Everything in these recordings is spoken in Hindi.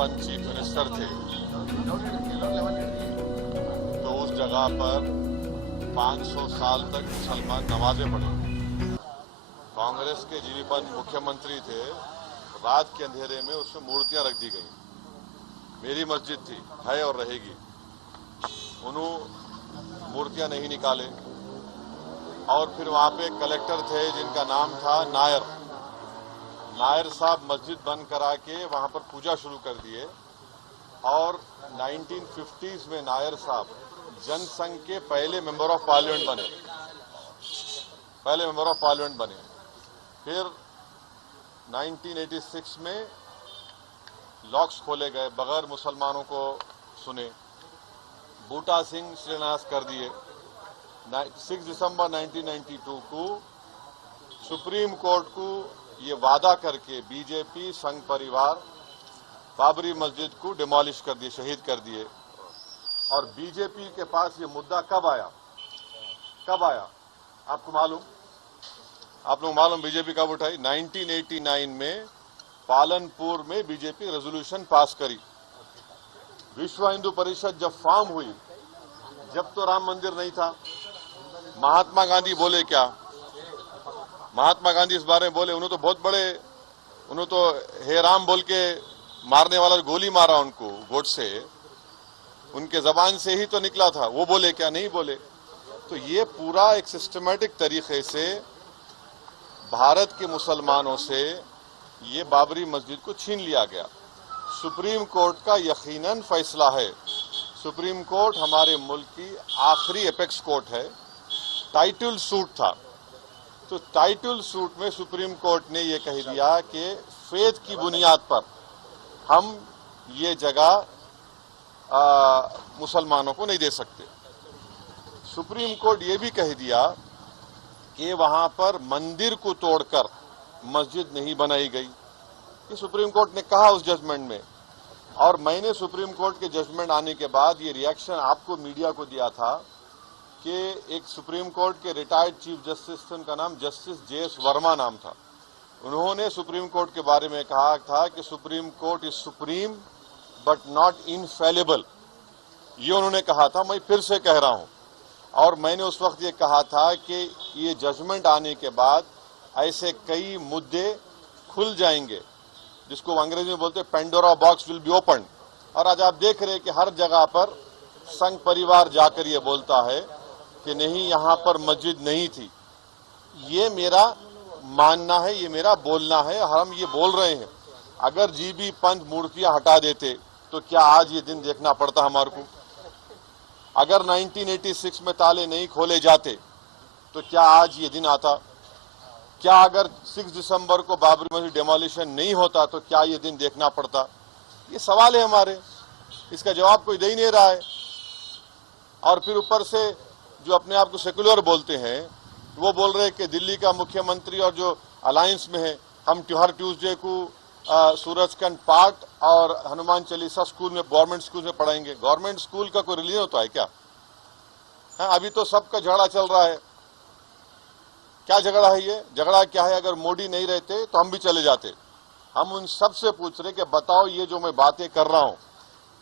पंत चीफ मिनिस्टर थे तो उस जगह पर 500 साल तक मुसलमान नमाजें पढ़े। कांग्रेस के जीवी पंत मुख्यमंत्री थे, रात के अंधेरे में उसमें मूर्तियां रख दी गई। मेरी मस्जिद थी, है और रहेगी। उन्होंने मूर्तियां नहीं निकाले और फिर वहां पे कलेक्टर थे जिनका नाम था नायर साहब मस्जिद बंद करा के वहां पर पूजा शुरू कर दिए और 1950s में नायर साहब जनसंघ के पहले मेंबर ऑफ पार्लियामेंट बने। फिर 1986 में लॉक्स खोले गए, बगैर मुसलमानों को सुने। बूटा सिंह शिलान्यास कर दिए। 6 दिसंबर 1992 को सुप्रीम कोर्ट को ये वादा करके बीजेपी संघ परिवार बाबरी मस्जिद को डिमोलिश कर दिए, शहीद कर दिए। और बीजेपी के पास ये मुद्दा कब आया आपको मालूम? आप लोग मालूम बीजेपी कब उठाई? 1989 में पालनपुर में बीजेपी रेजोल्यूशन पास करी। विश्व हिंदू परिषद जब फॉर्म हुई, जब तो राम मंदिर नहीं था। महात्मा गांधी बोले क्या? महात्मा गांधी इस बारे में बोले, उन्होंने तो बहुत बड़े, उन्होंने तो हे राम बोल के मारने वाला गोली मारा उनको गोडसे, उनके जबान से ही तो निकला था। वो बोले क्या? नहीं बोले। तो ये पूरा एक सिस्टमैटिक तरीके से भारत के मुसलमानों से ये बाबरी मस्जिद को छीन लिया गया। सुप्रीम कोर्ट का यकीनन फैसला है। सुप्रीम कोर्ट हमारे मुल्क की आखिरी एपेक्स कोर्ट है। टाइटल सूट था, तो टाइटल सूट में सुप्रीम कोर्ट ने ये कह दिया कि फेथ की बुनियाद पर हम ये जगह मुसलमानों को नहीं दे सकते। सुप्रीम कोर्ट ये भी कह दिया कि वहां पर मंदिर को तोड़कर मस्जिद नहीं बनाई गई। ये सुप्रीम कोर्ट ने कहा उस जजमेंट में। और मैंने सुप्रीम कोर्ट के जजमेंट आने के बाद ये रिएक्शन आपको मीडिया को दिया था कि एक सुप्रीम कोर्ट के रिटायर्ड चीफ जस्टिस थे, उनका नाम जस्टिस JS वर्मा नाम था। उन्होंने सुप्रीम कोर्ट के बारे में कहा था कि supreme court is supreme but not infallible. ये उन्होंने कहा था, मैं फिर से कह रहा हूं। और मैंने उस वक्त ये कहा था कि ये जजमेंट आने के बाद ऐसे कई मुद्दे खुल जाएंगे जिसको अंग्रेजी में बोलते हैं Pandora box will be open. और आज आप देख रहे हैं कि हर जगह पर संघ परिवार जाकर ये बोलता है कि नहीं, यहां पर मस्जिद नहीं थी। ये मेरा मानना है, ये मेरा बोलना है, हम ये बोल रहे हैं। अगर जीबी पंत मूर्तियां हटा देते तो क्या आज ये दिन देखना पड़ता हमारे को? अगर 1986 में ताले नहीं खोले जाते तो क्या आज ये दिन आता? क्या अगर 6 दिसंबर को बाबरी मस्जिद डेमोलिशन नहीं होता तो क्या ये दिन देखना पड़ता? ये सवाल है हमारे, इसका जवाब कोई दे ही नहीं रहा है। और फिर ऊपर से जो अपने आप को सेकुलर बोलते हैं, वो बोल रहे हैं कि दिल्ली का मुख्यमंत्री और जो अलायंस में है, हम हर ट्यूसडे को सूरजकंड पाठ और हनुमान चालीसा स्कूल में, गवर्नमेंट स्कूल में पढ़ाएंगे। गवर्नमेंट स्कूल का कोई रिलीजन होता है क्या? अभी तो सबका झगड़ा चल रहा है। क्या झगड़ा है ये? झगड़ा क्या है? अगर मोदी नहीं रहते तो हम भी चले जाते। हम उन सब से पूछ रहे कि बताओ, ये जो मैं बातें कर रहा हूं,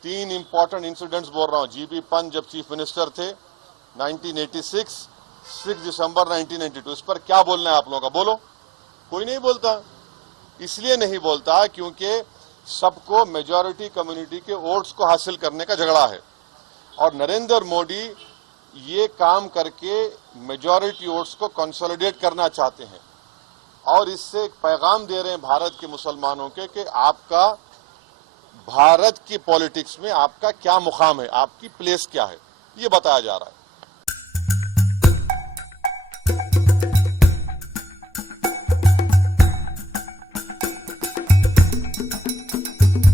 3 इंपॉर्टेंट इंसिडेंट्स बोल रहा हूं। जीबी पंत जब चीफ मिनिस्टर थे 1986, 6 दिसंबर 1992, इस पर क्या बोलना है आप लोगों का? बोलो। कोई नहीं बोलता। इसलिए नहीं बोलता क्योंकि सबको मेजॉरिटी कम्युनिटी के वोट्स को हासिल करने का झगड़ा है। और नरेंद्र मोदी ये काम करके मेजॉरिटी वोट्स को कंसोलिडेट करना चाहते हैं और इससे एक पैगाम दे रहे हैं भारत के मुसलमानों के कि आपका भारत की पॉलिटिक्स में आपका क्या मुकाम है, आपकी प्लेस क्या है, ये बताया जा रहा है।